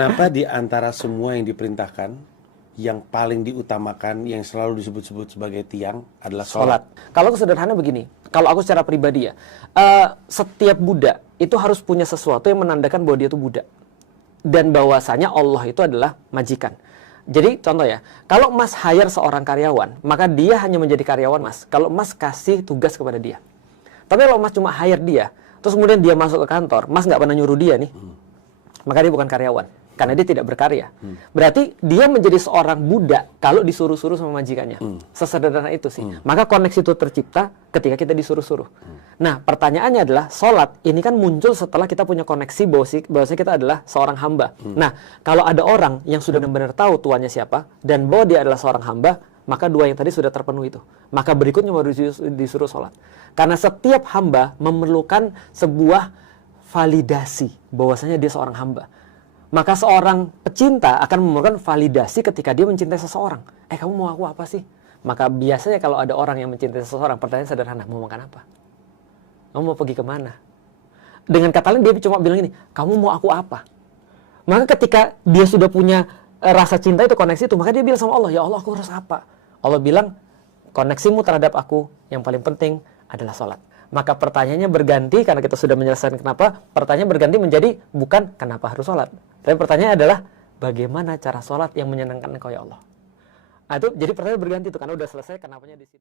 Kenapa di antara semua yang diperintahkan, yang paling diutamakan, yang selalu disebut-sebut sebagai tiang adalah sholat? Kalau sederhana begini, kalau aku secara pribadi ya, setiap Buddha itu harus punya sesuatu yang menandakan bahwa dia itu Buddha. Dan bahwasanya Allah itu adalah majikan. Jadi contoh ya, kalau Mas hire seorang karyawan, maka dia hanya menjadi karyawan Mas kalau Mas kasih tugas kepada dia. Tapi kalau Mas cuma hire dia, terus kemudian dia masuk ke kantor, Mas nggak pernah nyuruh dia nih, maka dia bukan karyawan. Karena dia tidak berkarya. Berarti dia menjadi seorang budak kalau disuruh-suruh sama majikannya. Sesederhana itu sih. Maka koneksi itu tercipta ketika kita disuruh-suruh. Nah, pertanyaannya adalah, sholat ini kan muncul setelah kita punya koneksi bahwa kita adalah seorang hamba. Nah, kalau ada orang yang sudah benar-benar tahu tuannya siapa, dan bahwa dia adalah seorang hamba, maka dua yang tadi sudah terpenuhi itu. Maka berikutnya baru disuruh sholat. Karena setiap hamba memerlukan sebuah validasi bahwasanya dia seorang hamba. Maka seorang pecinta akan memerlukan validasi ketika dia mencintai seseorang. Kamu mau aku apa sih? Maka biasanya kalau ada orang yang mencintai seseorang, pertanyaan sederhana, mau makan apa? Kamu mau pergi kemana? Dengan kata lain dia cuma bilang ini, kamu mau aku apa? Maka ketika dia sudah punya rasa cinta itu, koneksi itu, maka dia bilang sama Allah, ya Allah aku harus apa? Allah bilang, koneksimu terhadap aku yang paling penting adalah sholat. Maka pertanyaannya berganti, karena kita sudah menyelesaikan kenapa, pertanyaan berganti menjadi bukan kenapa harus sholat. Tapi pertanyaan adalah, bagaimana cara sholat yang menyenangkan engkau ya Allah? Nah, itu jadi pertanyaan berganti itu, karena udah selesai kenapanya di sini.